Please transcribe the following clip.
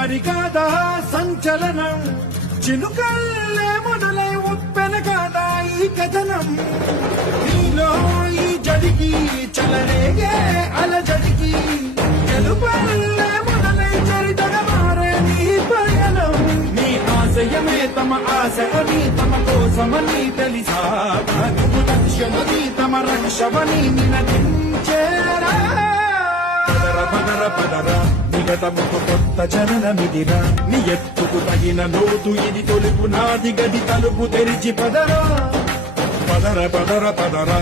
మరి కాదా సంచలనం చినుకల్లే మొదలై ఉప్పెన కాదా ఈ కథనం నీలో ఈ జడికి చలరేగే అలజడికి గెలుపల్లే మొదలై చరితగా మారే నీ పయనం నీ ఆశయమే తమ ఆశ అని తమ కోసమని తెలిసా నువ్వు లక్ష్యమని తమ రక్షమని నినదించేరా పదర పదర నిగతముకు కొత్త జననమిదిరా నీ ఎత్తుకు తగిన లోతు ఇది తొలుపు నాది గది తలుపు తెరిచి పదరా పదర పదర పదరా